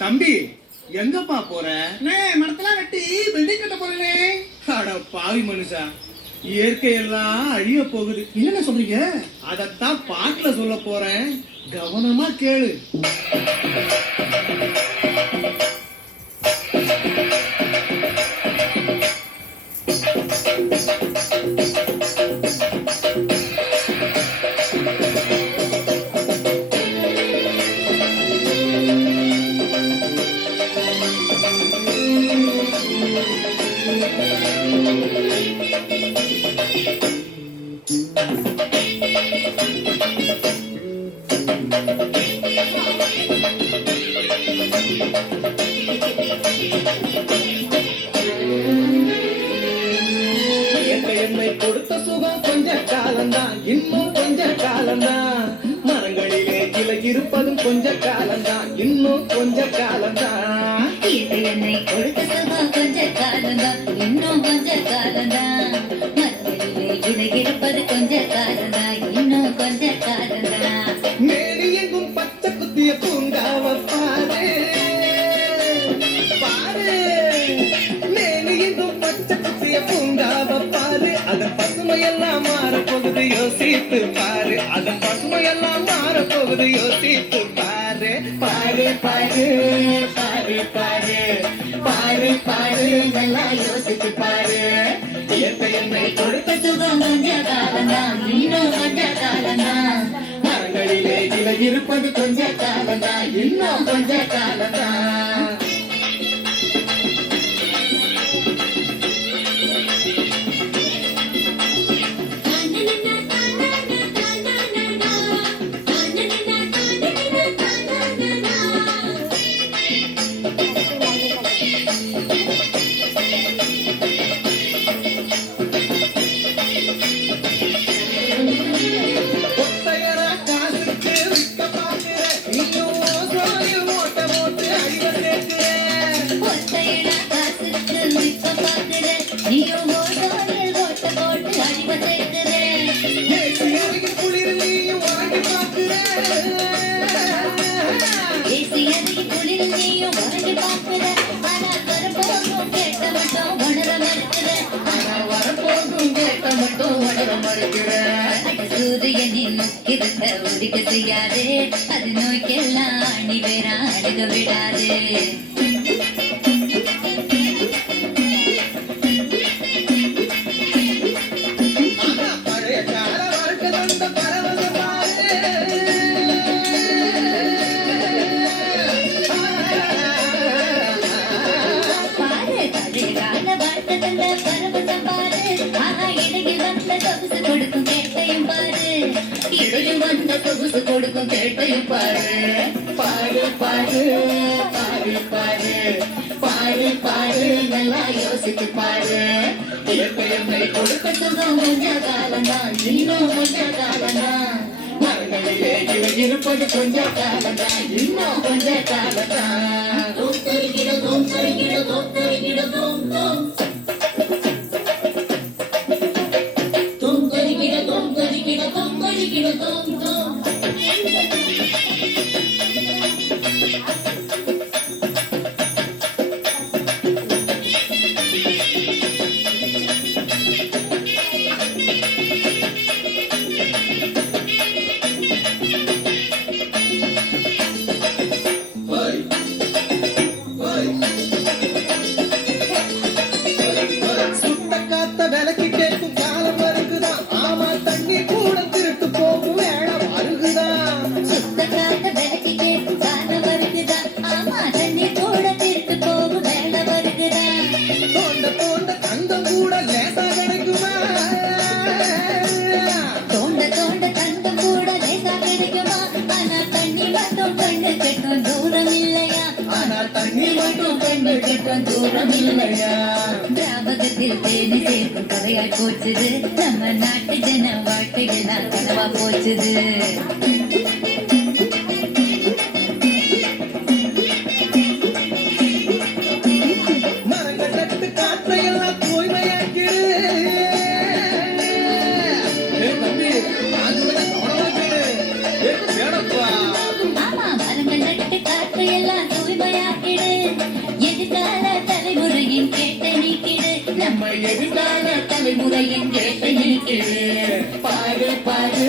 தம்பி எங்கப்பா போற? மரத்தெல்லாம் வெட்டி பில்டிங் கட்ட போறேனே. அட பாவி மனுஷா, இயற்கை எல்லாம் அழிய போகுது. என்ன சொல்றீங்க? அதத்தான் பாட்டுல சொல்ல போறேன், கவனமா கேளு. என்னை கொடுத்த சுகம் கொஞ்ச காலம்தான், இன்னும் கொஞ்ச காலம்தான். மரங்களிலே கிளை இருப்பதும் கொஞ்ச காலம்தான், இன்னும் கொஞ்ச காலம்தான். என்னை கொடுத்த சுகம் கொஞ்ச காலம்தான், இன்னும் கொஞ்ச காலம்தான். மரங்களிலே கிளை இருப்பது கொஞ்ச காலம்தான், இன்னும் கொஞ்ச காலம்தான். மேரி எங்கும் பச்சை குத்திய பூங்காவ பாரு பாரு, மேரி எங்கும் பச்சை குத்திய பூங்காவ பாரு. அதன் பசுமையெல்லாம் மாறப்போகுது, யோசித்து பாரு. அதன் பசுமையெல்லாம் மாறப்போகுது, யோசித்து பாரு. பாரு பாரு பாரு பாரு பாரு பாரு, நல்லா யோசித்து பாரு. இயற்கை என்னை கொடுத்த சுகம் கொஞ்ச காலம்தான், இன்னும் கொஞ்ச காலம்தான். மரங்களிலே கிளை இருப்பது கொஞ்ச காலம்தான், இன்னும் கொஞ்ச காலம்தான். சூரியனின் இருக்க ஒதுக்க செய்யாது, அது நோக்கெல்லாம் அணி வேற அணுக விடாது. கொடுக்கும் கேட்டையும் பாரு. பாரு பாரு பாரு பாரு பாரு பாரு, நல்லா யோசித்து பாரு. இயற்கை என்னை கொடுத்த சுகம் கொஞ்ச காலம்தான், இன்னும் கொஞ்ச காலம்தான். மரங்களிலே கிளை இருப்பது கொஞ்ச காலம்தான், இன்னும் கொஞ்ச காலம்தான். தோம் தருகிற தோம் தருகிற தோம் தருகிற தோம் தோம் தோம் தருகிற தோம் தருகிற தோம் தருகிற தோம் தோம். தியாபகத்தில் தேனி சேர்க்கும் கதையாய் போச்சுது, நம்ம நாட்டு ஜன வாழ்க்கையில் நான் கனவா போச்சுது. மரங்கள் நட்டு காற்றையெல்லாம் தூய்மையாக்கிடு. ஆமா, மரங்கள் நட்டு காற்றையெல்லாம் தூய்மையாக்கி மலையின் கேட்டை நீக்குது பாரு பாரு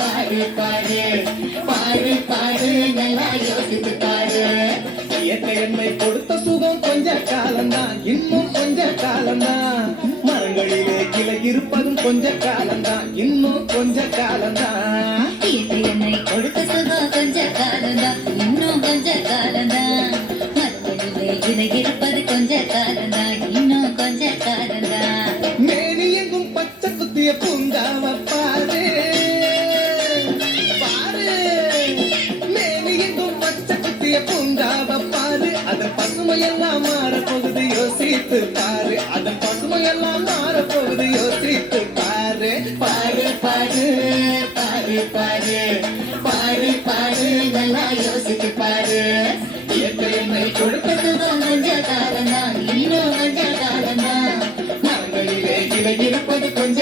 பாரு பாரு பாரு பாரு நல்லா யோசித்து பாரு இயற்கை என்னை கொடுத்த சுகம் கொஞ்ச காலம்தான், இன்னும் கொஞ்ச காலம்தான். மரங்களிலே கிளை இருப்பதும் கொஞ்ச காலம்தான், இன்னும் கொஞ்ச காலம்தான். இயற்கை என்னை கொடுத்த சுகம் கொஞ்ச காலம்தான், இன்னும் கொஞ்ச காலம்தான். மரங்களிலே இலை இருப்பது கொஞ்ச காலம்தான், இன்னும் கொஞ்ச காலம்தான். மேனி எங்கும் பச்சை குத்திய பூங்காவ பாரு பாரு, மேனி எங்கும் பச்சை குத்திய பூங்காவ பாரு. அதன் பசுமையெல்லாம் மாறப்போகுது யோசித்து பாரு, அதன் பசுமையெல்லாம் மாறப்போகுது யோசித்து பாரு. பாரு பாரு பாரு பாரு பாரு பாரு நல்லா யோசித்து பாரு இயற்கை என்னை கொடுத்த சுகம் கொஞ்ச காலம்தான் இன்னும் கொஞ்ச காலம்தான் மரங்களிலே இலை இருப்பது கொஞ்ச